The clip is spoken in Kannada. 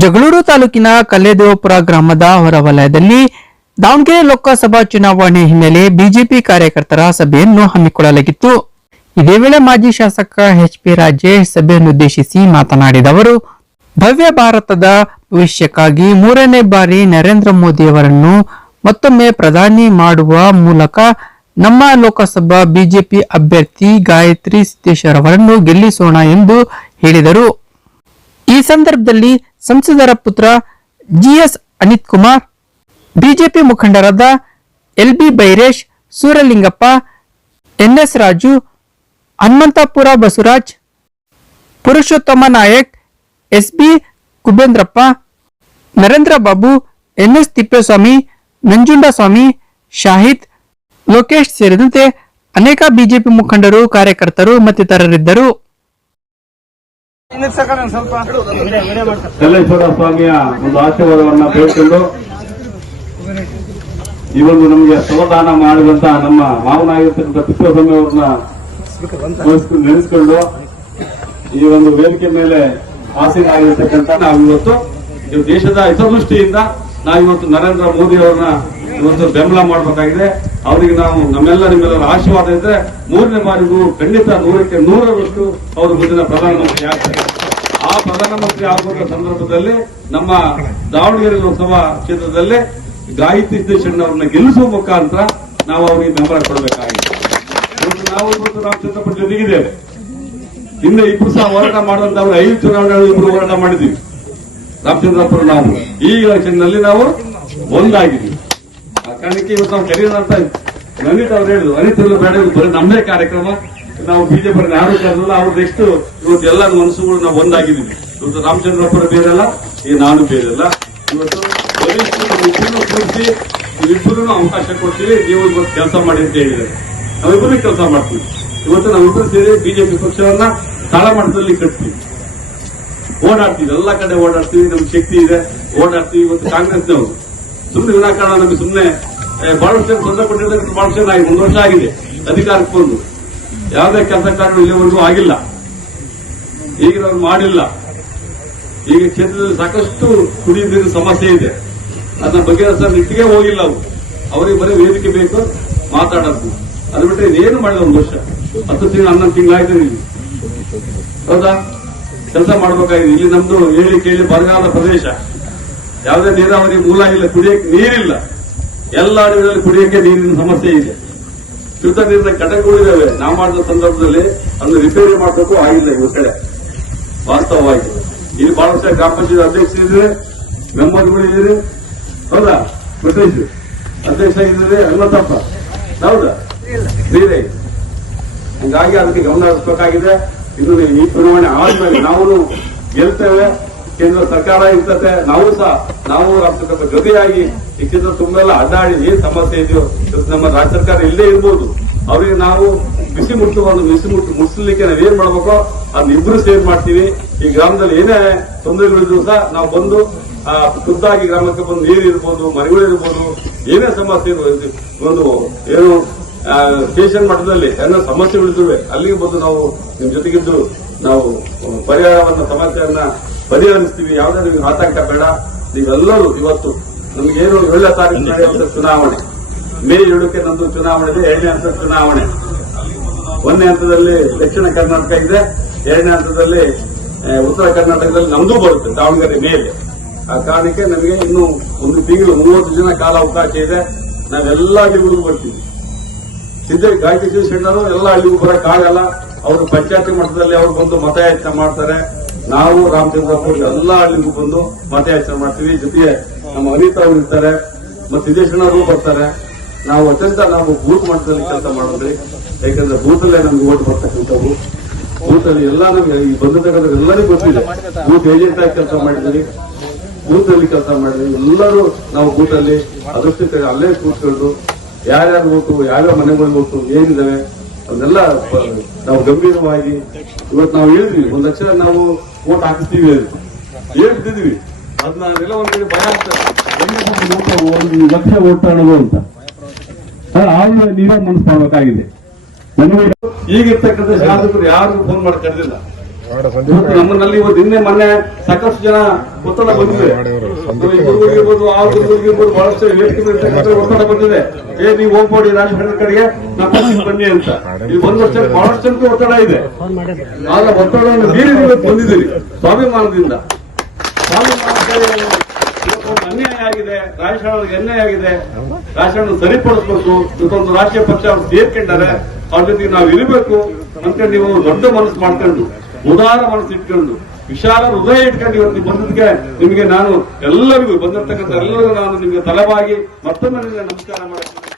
ಜಗಳೂರು ತಾಲೂಕಿನ ಕಲ್ಲೇದೇವಪುರ ಗ್ರಾಮದ ಹೊರವಲಯದಲ್ಲಿ ದಾವಣಗೆರೆ ಲೋಕಸಭಾ ಚುನಾವಣೆ ಹಿನ್ನೆಲೆ ಬಿಜೆಪಿ ಕಾರ್ಯಕರ್ತರ ಸಭೆಯನ್ನು ಹಮ್ಮಿಕೊಳ್ಳಲಾಗಿತ್ತು. ಇದೇ ವೇಳೆ ಮಾಜಿ ಶಾಸಕ ಎಚ್ ಪಿ ರಾಜೇಶ್ ಸಭೆಯನ್ನುದ್ದೇಶಿಸಿ ಮಾತನಾಡಿದ ಅವರು, ಭವ್ಯ ಭಾರತದ ಭವಿಷ್ಯಕ್ಕಾಗಿ ಮೂರನೇ ಬಾರಿ ನರೇಂದ್ರ ಮೋದಿ ಅವರನ್ನು ಮತ್ತೊಮ್ಮೆ ಪ್ರಧಾನಿ ಮಾಡುವ ಮೂಲಕ ನಮ್ಮ ಲೋಕಸಭಾ ಬಿಜೆಪಿ ಅಭ್ಯರ್ಥಿ ಗಾಯತ್ರಿ ಸಿದ್ದೇಶ್ವರ್ ಅವರನ್ನು ಗೆಲ್ಲಿಸೋಣ ಎಂದು ಹೇಳಿದರು. ಈ ಸಂದರ್ಭದಲ್ಲಿ ಸಂಸದರ ಪುತ್ರ ಜಿಎಸ್ ಅನಿತ್ ಕುಮಾರ್ ಬಿಜೆಪಿ ಮುಖಂಡರಾದ L B Byresh, Suralingappa NS Raju, Hanumanthapura Basavaraj, Purushottama Nayak, S B Kubendrappa, Narendra Babu NS Thippeswamy Nanjundaswamy Shahid, Lokesh ಸೇರಿದಂತೆ ಅನೇಕ ಬಿಜೆಪಿ ಮುಖಂಡರು, ಕಾರ್ಯಕರ್ತರು ಮತ್ತಿತರರಿದ್ದರು. ಕಲ್ಲೇಶ್ವರ ಸ್ವಾಮಿಯ ಒಂದು ಆಶೀರ್ವಾದವನ್ನ ಬೇಡ್ಕೊಂಡು ಈ ಒಂದು ನಮಗೆ ಸವದಾನ ಮಾಡಿದಂತ ನಮ್ಮ ಮಾವನಾಗಿರ್ತಕ್ಕಂಥ ತಿಪ್ಪೇಸ್ವಾಮಿ ಅವ್ರನ್ನ ನೆನೆಸ್ಕೊಂಡು ಈ ಒಂದು ವೇದಿಕೆ ಮೇಲೆ ಆಸೀನ ಆಗಿರ್ತಕ್ಕಂಥ ನಾವು ಇವತ್ತು ಈ ದೇಶದ ಹಿತದೃಷ್ಟಿಯಿಂದ ನಾವಿವತ್ತು ನರೇಂದ್ರ ಮೋದಿ ಅವ್ರನ್ನ ಇವತ್ತು ಬೆಂಬಲ ಮಾಡಬೇಕಾಗಿದೆ. ಅವರಿಗೆ ನಾವು ನಮ್ಮೆಲ್ಲ ನಿಮ್ಮೆಲ್ಲರ ಆಶೀರ್ವಾದ ಇದ್ರೆ ಮೂರನೇ ಬಾರಿಗೂ ಖಂಡಿತ ನೂರಕ್ಕೆ ನೂರರಷ್ಟು ಅವರು ಮುಂದಿನ ಪ್ರಧಾನಮಂತ್ರಿ ಆಗ್ತಾರೆ. ಆ ಪ್ರಧಾನಮಂತ್ರಿ ಆಗುವ ಸಂದರ್ಭದಲ್ಲಿ ನಮ್ಮ ದಾವಣಗೆರೆ ಲೋಕಸಭಾ ಕ್ಷೇತ್ರದಲ್ಲಿ ಗಾಯತ್ರಿ ಸಿದ್ದೇಶ್ವರನ್ ಅವರನ್ನ ಗೆಲ್ಲಿಸುವ ಮುಖಾಂತರ ನಾವು ಅವರಿಗೆ ಬೆಂಬಲ ಕೊಡಬೇಕಾಗಿದೆ. ನಾವು ಇವತ್ತು ನಾವು ಚಿತ್ರಪಟ್ಟ ಜೊತೆಗಿದ್ದೇವೆ. ಹಿಂದೆ ಇಬ್ಬರು ಸಹ ಹೋರಾಟ ಮಾಡುವಂತ ಅವರು ಐದು ಚುನಾವಣೆಗಳು ಇಬ್ಬರು ಹೋರಾಟ ಮಾಡಿದ್ದೀವಿ. ರಾಮಚಂದ್ರಪುರ ನಾವು. ಈ ಎಲೆಕ್ಷನ್ನಲ್ಲಿ ನಾವು ಒಂದಾಗಿದ್ದೀವಿ. ಆ ಕಾರಣಕ್ಕೆ ಇವತ್ತು ನಾವು ಅಂತ ಅನಿತ್ ಅವ್ರು ಹೇಳಿದ್ರು, ಅನಿತ್ ಬೇಡ ಬರೀ ನಮ್ಮದೇ ಕಾರ್ಯಕ್ರಮ. ನಾವು ಬಿಜೆಪಿ ಯಾರು ಕರೆದಿಲ್ಲ ಅವ್ರು ನೆಕ್ಸ್ಟ್ ಇವತ್ತು ಎಲ್ಲ ಮನಸ್ಸುಗಳು ನಾವು ಒಂದಾಗಿದ್ದೀವಿ. ಇವತ್ತು ರಾಮಚಂದ್ರಪ್ಪರು ಬೇರೆಲ್ಲ, ಈ ನಾನು ಬೇರೆಲ್ಲ. ಇವತ್ತು ಕೂರಿಸಿ ಇಬ್ಬರೂ ಅವಕಾಶ ಕೊಡ್ತೀವಿ, ನೀವು ಇವತ್ತು ಕೆಲಸ ಮಾಡಿ ಅಂತ ಹೇಳಿದ್ದಾರೆ. ನಾವಿಬ್ಬರು ಕೆಲಸ ಮಾಡ್ತೀವಿ. ಇವತ್ತು ನಾವಿಬ್ಬರು ಸೇರಿ ಬಿಜೆಪಿ ಪಕ್ಷವನ್ನ ತಾಳಮಟ್ಟದಲ್ಲಿ ಕಟ್ತೀವಿ. ಓಡಾಡ್ತೀವಿ, ಎಲ್ಲ ಕಡೆ ಓಡಾಡ್ತೀವಿ, ನಮ್ಗೆ ಶಕ್ತಿ ಇದೆ. ಓಡಾಡ್ತೀವಿ, ಇವತ್ತು ಕಾಂಗ್ರೆಸ್ನವರು. ಸುಮ್ಮನೆ ವಿನಾಕಾರಣ ನಮಗೆ ಸುಮ್ಮನೆ ಬಹಳಷ್ಟು ಜನ ತೊಂದರೆ ಕೊಟ್ಟಿರೋದಕ್ಕೆ ಬಹಳಷ್ಟು ಜನ ಒಂದು ವರ್ಷ ಆಗಿದೆ, ಅಧಿಕಾರಕ್ಕೆ ಬಂದು. ಯಾವುದೇ ಕೆಲಸ ಕಾರ್ಯ ಇಲ್ಲಿವರೆಗೂ ಆಗಿಲ್ಲ. ಈಗಿನವ್ರು ಮಾಡಿಲ್ಲ. ಈಗ ಕ್ಷೇತ್ರದಲ್ಲಿ ಸಾಕಷ್ಟು ಕುಡಿಯುವ ಸಮಸ್ಯೆ ಇದೆ. ಅದನ್ನ ಬಗೆಹರಿಸ ನಿಟ್ಟಿಗೆ ಹೋಗಿಲ್ಲ ಅವರು. ಅವರಿಗೆ ಬರೀ ವೇದಿಕೆ ಬೇಕು, ಮಾತಾಡೋದು. ಅದು ಬಿಟ್ಟರೆ ಇದೇನು ಮಾಡಿಲ್ಲ ಒಂದು ವರ್ಷ. ಹತ್ತು ತಿಂಗಳು, ಹನ್ನೊಂದು ತಿಂಗಳಾಯ್ತು ಇಲ್ಲಿ. ಹೌದಾ? ಕೆಲಸ ಮಾಡಬೇಕಾಗಿದೆ. ಇಲ್ಲಿ ನಮ್ದು ಹೇಳಿ ಕೇಳಿ ಬರಗಾಲ ಪ್ರದೇಶ. ಯಾವುದೇ ನೀರಾವರಿ ಮೂಲ ಇಲ್ಲ, ಕುಡಿಯಕ್ಕೆ ನೀರಿಲ್ಲ. ಎಲ್ಲ ಅಡವಿಗಳಲ್ಲಿ ಕುಡಿಯಕ್ಕೆ ನೀರಿನ ಸಮಸ್ಯೆ ಇದೆ. ಶುದ್ಧ ನೀರಿನ ಘಟಕಗಳಿದ್ದಾವೆ ನಾವು ಮಾಡಿದ ಸಂದರ್ಭದಲ್ಲಿ ಅದನ್ನು ರಿಪೇರಿ ಮಾಡಬೇಕು, ಆಗಿಲ್ಲ ಇವ್ರ ಕಡೆ. ವಾಸ್ತವವಾಗಿ. ಇಲ್ಲಿ ಬಹಳಷ್ಟು ಗ್ರಾಮ ಪಂಚಾಯತ್ ಅಧ್ಯಕ್ಷರಿದ್ದಾರೆ ಮೆಂಬರ್ಗಳು ಇದ್ದೀರಿ. ಹೌದಾ? ಪ್ರತಿನಿಧಿ ಅಧ್ಯಕ್ಷ ಇದ್ದಾರೆ ಹನುಮಂತಪ್ಪ ಹೌದಾ? ನೀರೇ ಹೀಗಾಗಿ ಅದಕ್ಕೆ ಗಮನ ಹರಿಸಬೇಕಾಗಿದೆ. ಇನ್ನು ಈ ಚುನಾವಣೆ ಆದ್ಮೇಲೆ ನಾವು ಗೆಲ್ತೇವೆ. ಕೇಂದ್ರ ಸರ್ಕಾರ ಇರ್ತದೆ ನಾವು ಸಹ, ನಾವು ನಮ್ಮ ಜೊತೆಯಾಗಿ ಈ ಕ್ಷೇತ್ರ ತುಂಬೆಲ್ಲ ಅಡ್ಡಾಡಿ ಏನ್ ಸಮಸ್ಯೆ ಇದೆಯೋ ನಮ್ಮ ರಾಜ್ಯ ಸರ್ಕಾರ ಇಲ್ಲೇ ಇರ್ಬೋದು. ಅವರಿಗೆ ನಾವು ಬಿಸಿ ಮುಟ್ಟುಕೊಂಡು ಬಿಸಿ ಮುಟ್ಟು ಮುಟ್ಟಿಸ್ಲಿಕ್ಕೆ ನಾವ್ ಏನ್ ಮಾಡ್ಬೇಕೋ ಅದನ್ನ ಇಬ್ರು ಸೇರ್ ಮಾಡ್ತೀವಿ. ಈ ಗ್ರಾಮದಲ್ಲಿ ಏನೇ ತೊಂದರೆಗಳಿದ್ರು ಸಹ ನಾವು ಬಂದು ಖುದ್ದಾಗಿ ಗ್ರಾಮಕ್ಕೆ ಬಂದು ನೀರು ಇರ್ಬೋದು, ಮರಿಗಳು ಇರ್ಬೋದು, ಏನೇ ಸಮಸ್ಯೆ ಒಂದು ಏನು ಸ್ಟೇಷನ್ ಮಟ್ಟದಲ್ಲಿ ಏನೋ ಸಮಸ್ಯೆಗಳಿದ್ದಾವೆ ಅಲ್ಲಿಗೆ ಬಂದು ನಾವು ನಿಮ್ ಜೊತೆಗಿದ್ದು ನಾವು ಪರಿಹಾರವನ್ನ ಸಮಸ್ಯೆಯನ್ನ ಪರಿಹರಿಸ್ತೀವಿ ಯಾವುದೇ ನಿಮ್ಗೆ ಆತಂಕ ಬೇಡ. ನೀವೆಲ್ಲರೂ ಇವತ್ತು ನಮಗೇನು ಏಳನೇ ತಾರೀಕು ನಡೆಯುವಂತ ಚುನಾವಣೆ ಮೇ ಏಳಕ್ಕೆ ನಂದು ಚುನಾವಣೆ ಇದೆ ಎರಡನೇ ಹಂತದ ಚುನಾವಣೆ. ಒಂದನೇ ಹಂತದಲ್ಲಿ ದಕ್ಷಿಣ ಕರ್ನಾಟಕ ಇದೆ ಎರಡನೇ ಹಂತದಲ್ಲಿ ಉತ್ತರ ಕರ್ನಾಟಕದಲ್ಲಿ ನಮ್ದು ಬರುತ್ತೆ ದಾವಣಗೆರೆ ಮೇಲೆ. ಆ ಕಾರಣಕ್ಕೆ ನಮಗೆ ಇನ್ನು ಒಂದು ತಿಂಗಳು ಮೂವತ್ತು ದಿನ ಕಾಲ ಅವಕಾಶ ಇದೆ. ನಾವೆಲ್ಲ ಹಳ್ಳಿಗಳಿಗೂ ಬರ್ತೀವಿ. ಸಿದ್ಧ ಗಾಯತ್ರಿ ಶೆಟ್ಟರು ಎಲ್ಲ ಹಳ್ಳಿಗೂ ಬರಕ್ಕಾಗಲ್ಲ ಅವರು ಪಂಚಾಯತಿ ಮಟ್ಟದಲ್ಲಿ ಅವರು ಬಂದು ಮತಯಾಚನೆ ಮಾಡ್ತಾರೆ. ನಾವು ರಾಮಚಂದ್ರಪುರ ಎಲ್ಲಾ ಹಳ್ಳಿಗೂ ಬಂದು ಮತಯಾಚನೆ ಮಾಡ್ತೀವಿ. ಜೊತೆಗೆ ನಮ್ಮ ಅನಿತಾ ಅವರು ಇರ್ತಾರೆ, ಮತ್ತೆ ಸಿದ್ದೇಶ್ವರವರು ಬರ್ತಾರೆ. ನಾವು ಅತ್ಯಂತ ನಾವು ಬೂತ್ ಮಟ್ಟದಲ್ಲಿ ಕೆಲಸ ಮಾಡೋದ್ರಿ. ಯಾಕಂದ್ರೆ ಬೂತಲ್ಲೇ ನಮ್ಗೆ ಓಟ್ ಬರ್ತಕ್ಕಂಥವು ಬೂತಲ್ಲಿ ಎಲ್ಲ ನಮ್ಗೆ ಈ ಬಂದಿರ್ತಕ್ಕಂಥ ಎಲ್ಲರಿಗೂ ಗೊತ್ತಿದೆ. ಬೂತ್ ಏಜೆಂಟ್ ಆಗಿ ಕೆಲಸ ಮಾಡಿದ್ರಿ. ಬೂತ್ ಅಲ್ಲಿ ಕೆಲಸ ಮಾಡಿದ್ವಿ ಎಲ್ಲರೂ ನಾವು ಬೂತ್ ಅಲ್ಲಿ ಅದೃಷ್ಟ ಅಲ್ಲೇ ಕೂತ್ಕೊಂಡು, ಯಾರ್ಯಾರು ಓಟು ಯಾವ್ಯಾವ ಮನೆಗಳಿಗೆ ಓಟು, ಏನಿದಾವೆ ಅದನ್ನೆಲ್ಲ ಬ- ನಾವು ಗಂಭೀರವಾಗಿ ಇವತ್ತು ನಾವು ಹೇಳಿದ್ವಿ ಒಂದು ಲಕ್ಷ ನಾವು ಓಟ್ ಹಾಕಿಸ್ತೀವಿ ಅಂತ. ಹೇಳ್ತಿದ್ವಿ. ಅದನ್ನ ಎಲ್ಲ ಒಂದ್ ಕಡೆ ಭಯ ಆಗ್ತದೆ. ಒಂದು ಲಕ್ಷ ಓಟ್ ಅನ್ನೋದು ಅಂತ. ಆಮೇಲೆ ನೀವೇ ಮನಸ್ಸು ಮಾಡ್ಬೇಕಾಗಿದೆ ನಮಗೆ ಈಗಿರ್ತಕ್ಕಂಥ ಶಾಸಕರು ಯಾರು ಫೋನ್ ಮಾಡಿ ಕರೆದಿಲ್ಲ. ನಮ್ಮಲ್ಲಿ ನಮ್ಮನಲ್ಲಿ ಇವತ್ತು ನಿನ್ನೆ ಮೊನ್ನೆ ಸಾಕಷ್ಟು ಜನ ಒತ್ತಡ ಬಂದಿದೆ. ಈ ಗುರುಗಳಿರ್ಬೋದು ಆ ಗುರುಗಳಿರ್ಬೋದು ಬಹಳಷ್ಟು ಒತ್ತಡ ಬಂದಿದೆ. ಏ ನೀವು ಹೋಗ್ಬೋದು ರಾಜಕಾರಣದ ಕಡೆಗೆ ನಾವು ಪಕ್ಷಕ್ಕೆ ಬನ್ನಿ ಅಂತ. ಇಲ್ಲಿ ಒಂದು ವರ್ಷ ಬಹಳಷ್ಟು ಜನಕ್ಕೆ ಒತ್ತಡ ಇದೆ. ಆದ್ರೆ ಒತ್ತಡವನ್ನು ಮೀರಿ ನೀವು ಬಂದಿದ್ದೀರಿ. ಸ್ವಾಭಿಮಾನದಿಂದ. ಇವತ್ತೊಂದು ಅನ್ಯಾಯ ಆಗಿದೆ. ರಾಜಕಾರಣಕ್ಕೆ ಅನ್ಯಾಯ ಆಗಿದೆ. ರಾಜಕಾರಣ ಸರಿಪಡಿಸ್ಬೇಕು. ಇವತ್ತೊಂದು ರಾಷ್ಟ್ರೀಯ ಪಕ್ಷ ಅವ್ರು ಸೇರ್ಕೊಂಡಾರೆ ಅವ್ರ ಜೊತೆಗೆ ನಾವು ಇರಬೇಕು ಅಂತ ನೀವು ದೊಡ್ಡ ಮನಸ್ಸು ಮಾಡ್ಕೊಂಡು ಉದಾರ ಮನಸ್ಸು ಇಟ್ಕೊಂಡು ವಿಶಾಲ ಹೃದಯ ಇಟ್ಕೊಂಡು ಇವತ್ತು ನೀವು ನಿಮಗೆ ನಾನು ಎಲ್ಲರಿಗೂ ಬಂದಿರ್ತಕ್ಕಂಥ ಎಲ್ಲರಿಗೂ ನಾನು ನಿಮಗೆ ತಲೆವಾಗಿ ಮತ್ತೊಮ್ಮೆ ನಿಮಗೆ ನಮಸ್ಕಾರ ಮಾಡ್ತೀನಿ.